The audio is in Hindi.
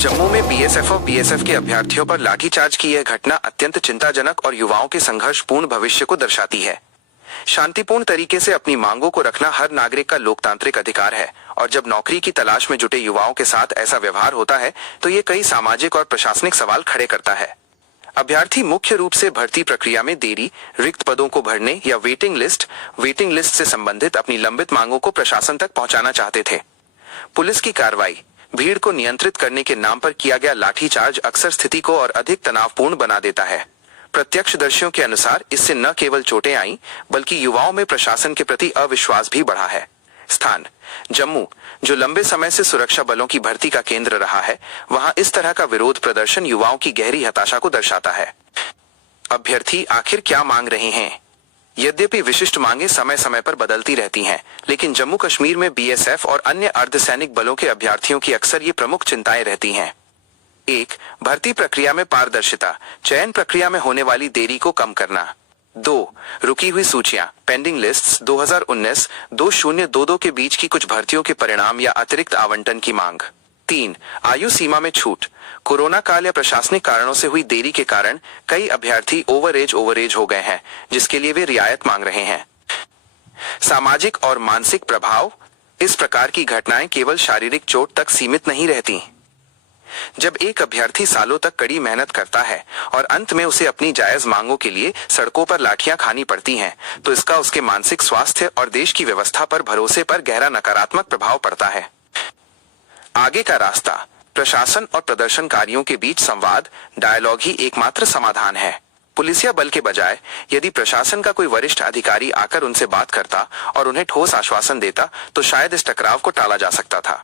जम्मू में बीएसएफ और बीएसएफ के अभ्यर्थियों पर लाठीचार्ज की यह घटना अत्यंत चिंताजनक और युवाओं के संघर्षपूर्ण भविष्य को दर्शाती है। शांतिपूर्ण तरीके से अपनी मांगों को रखना हर नागरिक का लोकतांत्रिक अधिकार है और जब नौकरी की तलाश में जुटे युवाओं के साथ ऐसा व्यवहार होता है तो ये कई सामाजिक और प्रशासनिक सवाल खड़े करता है। अभ्यर्थी मुख्य रूप से भर्ती प्रक्रिया में देरी, रिक्त पदों को भरने या वेटिंग लिस्ट से संबंधित अपनी लंबित मांगों को प्रशासन तक पहुंचाना चाहते थे। पुलिस की कार्रवाई, भीड़ को नियंत्रित करने के नाम पर किया गया लाठीचार्ज अक्सर स्थिति को और अधिक तनावपूर्ण बना देता है। प्रत्यक्षदर्शियों के अनुसार इससे न केवल चोटें आईं, बल्कि युवाओं में प्रशासन के प्रति अविश्वास भी बढ़ा है। स्थान: जम्मू, जो लंबे समय से सुरक्षा बलों की भर्ती का केंद्र रहा है, वहां इस तरह का विरोध प्रदर्शन युवाओं की गहरी हताशा को दर्शाता है। अभ्यर्थी आखिर क्या मांग रहे हैं? यद्यपि विशिष्ट मांगे समय समय पर बदलती रहती हैं, लेकिन जम्मू कश्मीर में बीएसएफ और अन्य अर्धसैनिक बलों के अभ्यर्थियों की अक्सर ये प्रमुख चिंताएं रहती हैं। 1. भर्ती प्रक्रिया में पारदर्शिता, चयन प्रक्रिया में होने वाली देरी को कम करना। 2. रुकी हुई सूचियां, पेंडिंग लिस्ट्स 2019-2022 के बीच की कुछ भर्तियों के परिणाम या अतिरिक्त आवंटन की मांग। 3. आयु सीमा में छूट, कोरोना काल या प्रशासनिक कारणों से हुई देरी के कारण कई अभ्यर्थी ओवरएज हो गए हैं, जिसके लिए वे रियायत मांग रहे हैं। सामाजिक और मानसिक प्रभाव, इस प्रकार की घटनाएं केवल शारीरिक चोट तक सीमित नहीं रहती। जब एक अभ्यर्थी सालों तक कड़ी मेहनत करता है और अंत में उसे अपनी जायज मांगों के लिए सड़कों पर लाठियां खानी पड़ती हैं, तो इसका उसके मानसिक स्वास्थ्य और देश की व्यवस्था पर भरोसे पर गहरा नकारात्मक प्रभाव पड़ता है। आगे का रास्ता: प्रशासन और प्रदर्शनकारियों के बीच संवाद, डायलॉग ही एकमात्र समाधान है। पुलिसिया बल के बजाय यदि प्रशासन का कोई वरिष्ठ अधिकारी आकर उनसे बात करता और उन्हें ठोस आश्वासन देता, तो शायद इस टकराव को टाला जा सकता था।